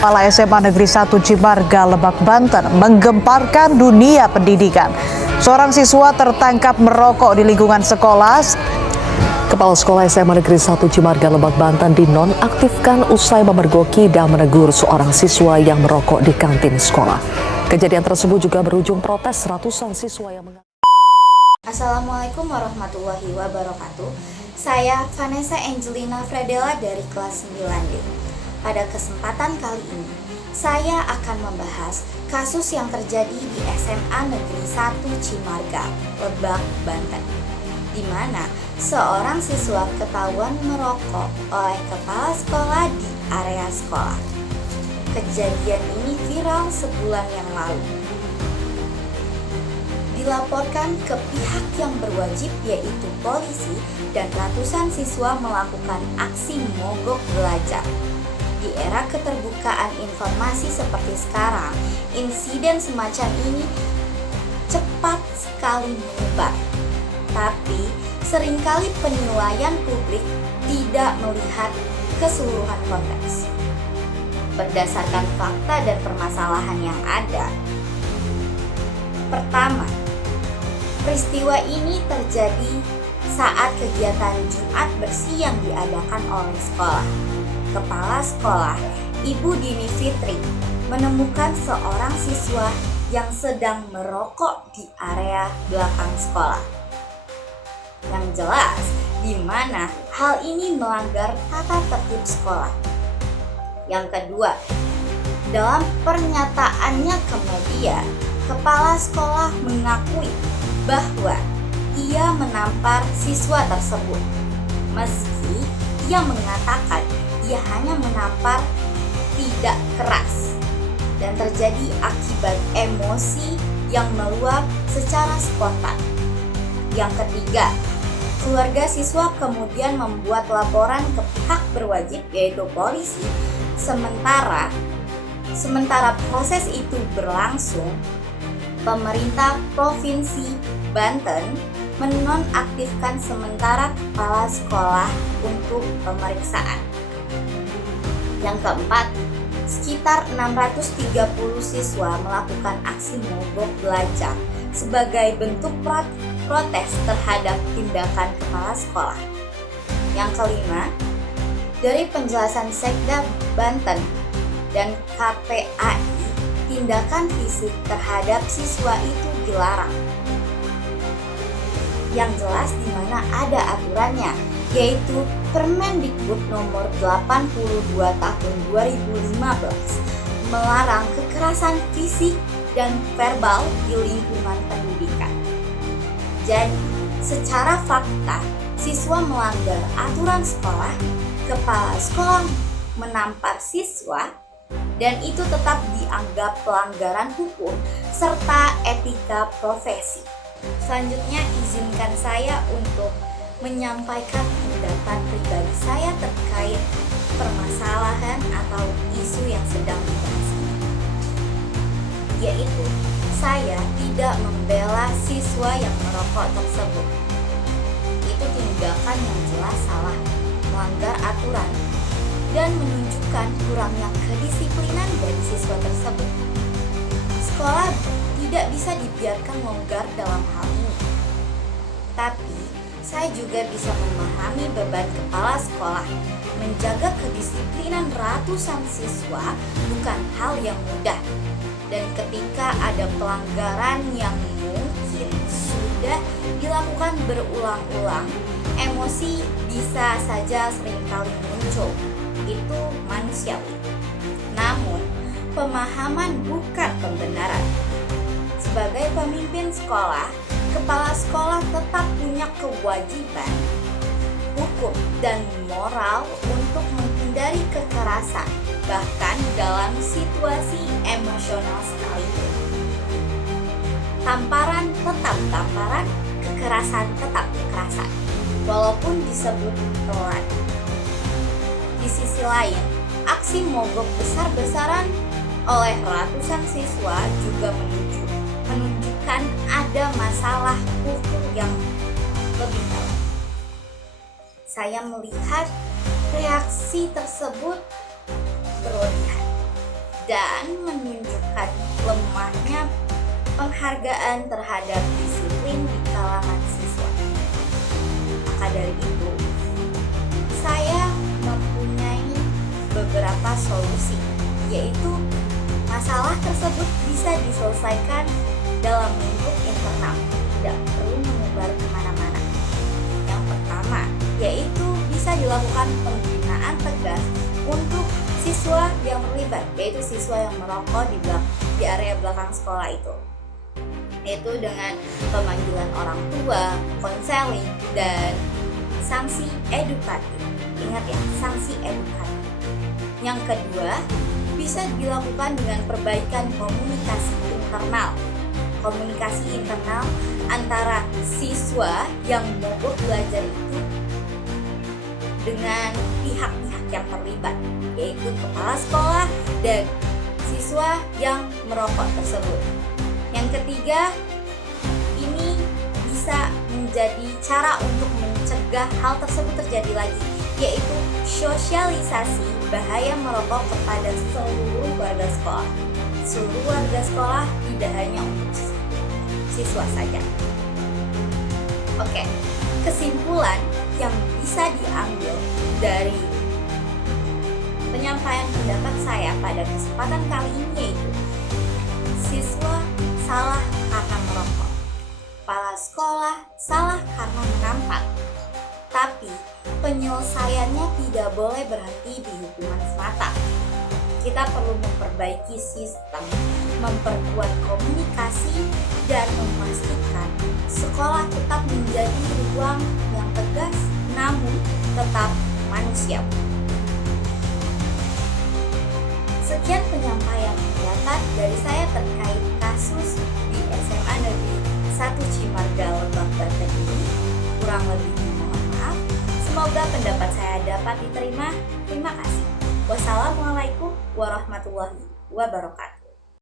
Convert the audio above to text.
Kepala SMA Negeri 1 Cimarga, Lebak, Banten menggemparkan dunia pendidikan. Seorang siswa tertangkap merokok di lingkungan sekolah. Kepala Sekolah SMA Negeri 1 Cimarga, Lebak, Banten dinonaktifkan usai memergoki dan menegur seorang siswa yang merokok di kantin sekolah. Kejadian tersebut juga berujung protes ratusan siswa yang Assalamualaikum warahmatullahi wabarakatuh. Saya Vanessa Angelina Fredela dari kelas 9D. Pada kesempatan kali ini, saya akan membahas kasus yang terjadi di SMA Negeri 1 Cimarga, Lebak, Banten, di mana seorang siswa ketahuan merokok oleh kepala sekolah di area sekolah. Kejadian ini viral sebulan yang lalu. Dilaporkan ke pihak yang berwajib yaitu polisi, dan ratusan siswa melakukan aksi mogok belajar. Di era keterbukaan informasi seperti sekarang, insiden semacam ini cepat sekali menyebar. Tapi seringkali penilaian publik tidak melihat keseluruhan konteks. Berdasarkan fakta dan permasalahan yang ada, pertama, peristiwa ini terjadi saat kegiatan Jumat bersih yang diadakan oleh sekolah. Kepala sekolah, Ibu Dini Fitri, menemukan seorang siswa yang sedang merokok di area belakang sekolah. Yang jelas, di mana hal ini melanggar tata tertib sekolah. Yang kedua, dalam pernyataannya ke media, kepala sekolah mengakui bahwa ia menampar siswa tersebut. Meski ia mengatakan ia hanya menampar tidak keras dan terjadi akibat emosi yang meluap secara spontan. Yang ketiga, keluarga siswa kemudian membuat laporan ke pihak berwajib yaitu polisi. Sementara proses itu berlangsung, pemerintah Provinsi Banten menonaktifkan sementara kepala sekolah untuk pemeriksaan. Yang keempat, sekitar 630 siswa melakukan aksi mogok belajar sebagai bentuk protes terhadap tindakan kepala sekolah. Yang kelima, dari penjelasan Sekda Banten dan KPAI, tindakan fisik terhadap siswa itu dilarang. Yang jelas di mana ada aturannya, yaitu Permendikbud nomor 82 tahun 2015 melarang kekerasan fisik dan verbal di lingkungan pendidikan. Jadi, secara fakta, siswa melanggar aturan sekolah, kepala sekolah menampar siswa, dan itu tetap dianggap pelanggaran hukum serta etika profesi. Selanjutnya, izinkan saya untuk menyampaikan pendapat pribadi saya terkait permasalahan atau isu yang sedang dibahas ini. Yaitu, saya tidak membela siswa yang merokok tersebut. Itu tindakan yang jelas salah, melanggar aturan, dan menunjukkan kurangnya kedisiplinan dari siswa tersebut. Sekolah tidak bisa dibiarkan longgar dalam hal ini. Tapi, saya juga bisa memahami beban kepala sekolah. Menjaga kedisiplinan ratusan siswa bukan hal yang mudah. Dan ketika ada pelanggaran yang mungkin sudah dilakukan berulang-ulang, emosi bisa saja seringkali muncul. Itu manusiawi. Namun, pemahaman bukan pembenaran. Sebagai pemimpin sekolah, kepala sekolah tetap punya kewajiban hukum dan moral untuk menghindari kekerasan, bahkan dalam situasi emosional sekalipun. Tamparan tetap tamparan, kekerasan tetap kekerasan, walaupun disebut pelan. Di sisi lain, aksi mogok besar-besaran oleh ratusan siswa juga menunjukkan ada masalah hukum yang lebih dalam. Saya melihat reaksi tersebut berlebihan. dan menunjukkan lemahnya penghargaan terhadap disiplin di kalangan siswa. Maka dari itu, saya mempunyai beberapa solusi, yaitu masalah tersebut bisa diselesaikan dalam lingkup internal, tidak perlu menyebar kemana-mana. Yang pertama, yaitu bisa dilakukan pembinaan tegas untuk siswa yang terlibat, yaitu siswa yang merokok di area belakang sekolah itu, yaitu dengan pemanggilan orang tua, konseling, dan sanksi edukatif. Ingat ya, sanksi edukatif. Yang kedua, bisa dilakukan dengan perbaikan komunikasi internal. Komunikasi internal antara siswa yang mogok belajar itu dengan pihak-pihak yang terlibat, yaitu kepala sekolah dan siswa yang merokok tersebut. Yang ketiga, ini bisa menjadi cara untuk mencegah hal tersebut terjadi lagi, yaitu sosialisasi bahaya merokok kepada seluruh warga sekolah. Seluruh warga sekolah, tidak hanya untuk siswa saja. Oke, kesimpulan yang bisa diambil dari penyampaian pendapat saya pada kesempatan kali ini yaitu siswa salah karena merokok, kepala sekolah salah karena menampak. Tapi penyelesaiannya tidak boleh berhenti di hukuman semata. Kita perlu memperbaiki sistem, memperkuat komunikasi, dan memastikan sekolah tetap menjadi ruang yang tegas namun tetap manusiawi. Sekian penyampaian pendapat dari saya terkait kasus di SMA Negeri 1 Cimarga Lebak Banten ini. Kurang lebihnya mohon maaf. Semoga pendapat saya dapat diterima. Terima kasih. Wassalamualaikum warahmatullahi wabarakatuh.